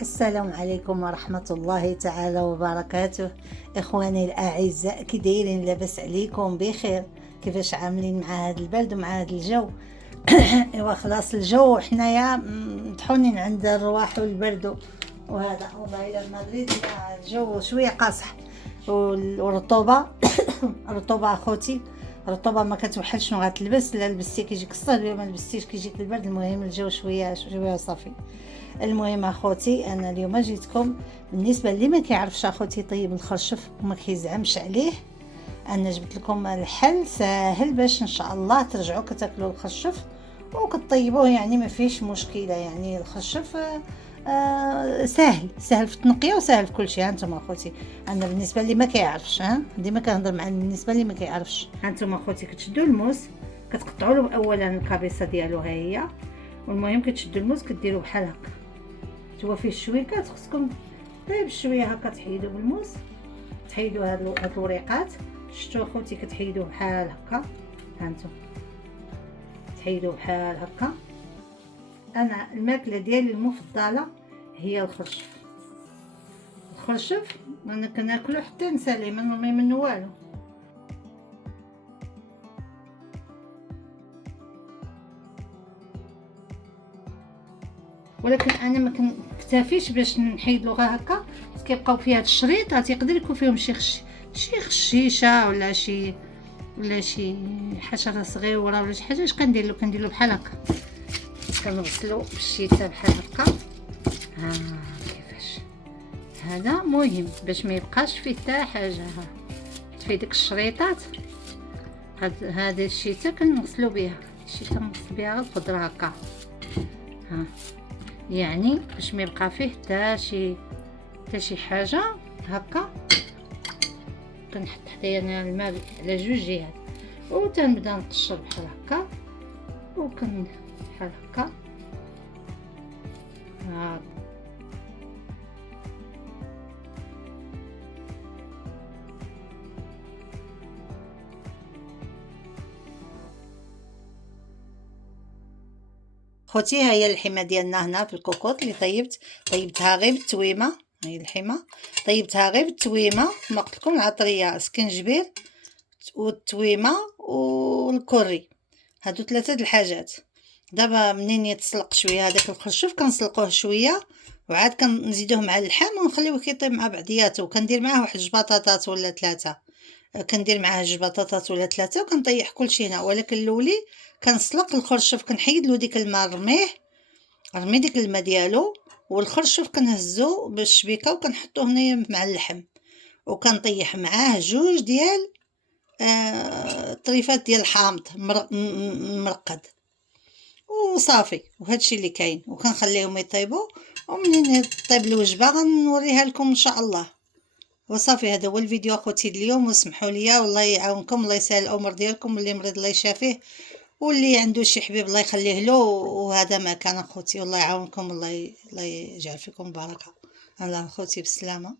السلام عليكم ورحمة الله تعالى وبركاته. إخواني الأعزاء، كي دايرين؟ لاباس عليكم؟ بخير؟ كيفاش عاملين مع هذا البرد ومع هذا الجو؟ ايوا خلاص الجو حنايا مطحونين عند الرواح والبرد وهذا. والله الى مدريد الجو شويه قاصح والرطوبه. الرطوبه اخوتي، الرطوبه ما كتوحل شنو غتلبس، لا لبستي كيجيك الصهد ما لبستيش كيجيك البرد. المهم الجو شويه صافي. المهم اخوتي، انا اليوم جيتكم بالنسبه اللي ما كيعرفش اخوتي يطيب الخرشف وما كيزعمش عليه. انا جبت لكم الحل ساهل باش ان شاء الله ترجعوا كتاكلوا الخرشف وكطيبوه، يعني ما فيش مشكله. يعني الخرشف سهل في التنقيه وسهل في كل شيء. هانتوما اخوتي، انا بالنسبه اللي ما كيعرفش، ديما كنهضر مع بالنسبه اللي ما كيعرفش. هانتوما اخوتي، كتشدوا الموس، كتقطعوا له اولا الكابيصه ديالو ها هي. والمهم كتشدوا الموس كديروا بحال هكا، هو فيه الشويكات، خصكم طيب شويه هكا تحيدوا بالموس، تحيدوا هاد الوريقات. شفتوا اخوتي كتحيدوه بحال هكا، هانتو تحيدوه بحال هكا. انا الماكله ديالي المفضله هي الخرشف. الخرشف انا كناكلو حتى نسالي ما منو والو. ولكن انا ما كنكتفيش باش نحيد له غير هكا، كيبقاو فيها هاد الشريط، تقدر يكون فيهم شي خشيشه ولا شي حشره صغيره ولا شي حاجه. اش كندير له بحال هكا، كنغسلو بالشيته بحال هكا. كيفاش هذا مهم باش ما يبقاش فيه حتى حاجه. في ديك الشريطات هذه الشيته كنغسلو بها، الشيته كنغسل بها الخضره هكا. يعني باش ما يبقى فيه حتى شي حاجه هكا. كنحط حتى انا الماء على جوج جهات وتنبدا نقشر بحال هكا بحال هكا. خوتي، ها هي اللحمه ديالنا هنا في الكوكوط اللي طيبتها غير بالتويمه. هاي اللحمه طيبتها غير بالتويمه، ما قلت لكم العطريه، سكنجبير والتويمه والكوري، هادو 3 د الحاجات. دابا منين يتسلق شويه هذاك الخرشوف كنسلقوه شويه وعاد كنزيدوه مع اللحم ونخليوه كيطيب مع بعضياته. وكندير معاه واحد 2 بطاطات ولا 3، كندير معاه 2 بطاطات ولا 3 وكنطيح كلشي هنا. ولكن الاولي كنسلق الخرشوف، كنحيد له ديك الماء، نرمي ديك الماء ديالو، والخرشوف كنهزو بالشبيكه وكنحطوه هنايا مع اللحم، وكنطيح معاه 2 ديال طريفات ديال الحامض مرقد وصافي. وهادشي اللي كاين، وكنخليهم يطيبوا. ومنين طيب الوجبه غنوريها لكم ان شاء الله. وصافي، هذا هو الفيديو اخوتي اليوم. واسمحوا لي، والله يعاونكم، الله يسهل الامور ديالكم. اللي مريض الله يشافيه، واللي عنده شي حبيب الله يخليه له. وهذا ما كان اخوتي، والله يعاونكم، الله يجعل فيكم بركه. الله اخوتي بالسلامه.